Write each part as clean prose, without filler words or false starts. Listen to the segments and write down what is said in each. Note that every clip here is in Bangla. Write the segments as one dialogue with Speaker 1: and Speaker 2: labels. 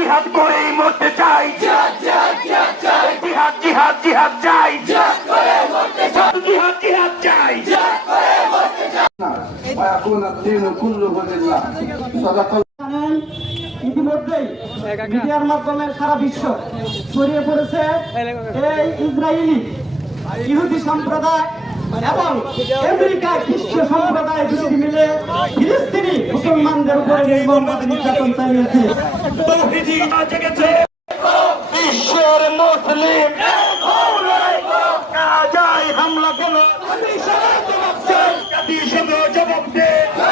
Speaker 1: জিহাদ করেই মরতে চাই, জিহাদ জিহাদ জিহাদ চাই, জিহাদ জিহাদ চাই।
Speaker 2: ইতিমধ্যেই মিডিয়ার মাধ্যমে সারা বিশ্ব ছড়িয়ে পড়েছে এই ইসরায়েলি ইহুদি সম্প্রদায় এবং আমেরিকা খ্রিস্ট সম্প্রদায় দুটি মিলে ফিলিস্তিনি মুসলমানদের উপরে নির্মমভাবে নির্যাতন চালিয়েছে।
Speaker 1: বিশ্বের মুসলিম গাজায় হামলা করলো, জাতিসংঘ জবাব দে।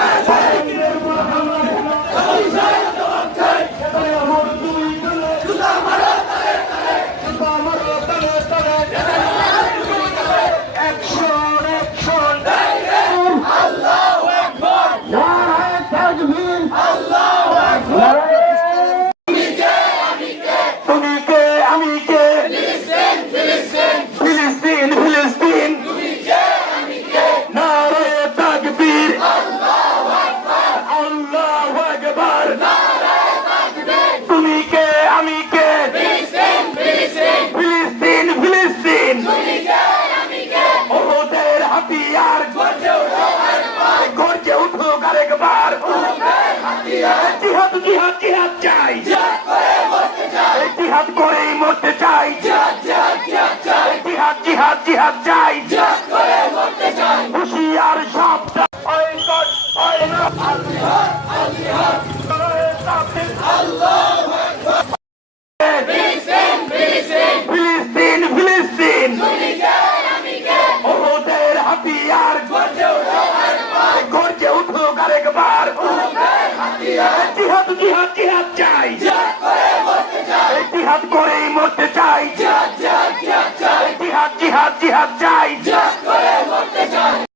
Speaker 1: জিহাদ জিহাদ জিহাদ চাই, জিহাদ করেই মরতে চাই, জিহাদ জিহাদ জিহাদ চাই। হুশিয়ার সাবধান, ফিলিস্তিন ফিলিস্তিন ওদের হাতিয়ার গর্জে উঠুক আরেকবার। জিহাদ জিহাদ জিহাদ চাই, জিহাদ করেই মরতে চাই, জিহাদ জিহাদ জিহাদ চাই।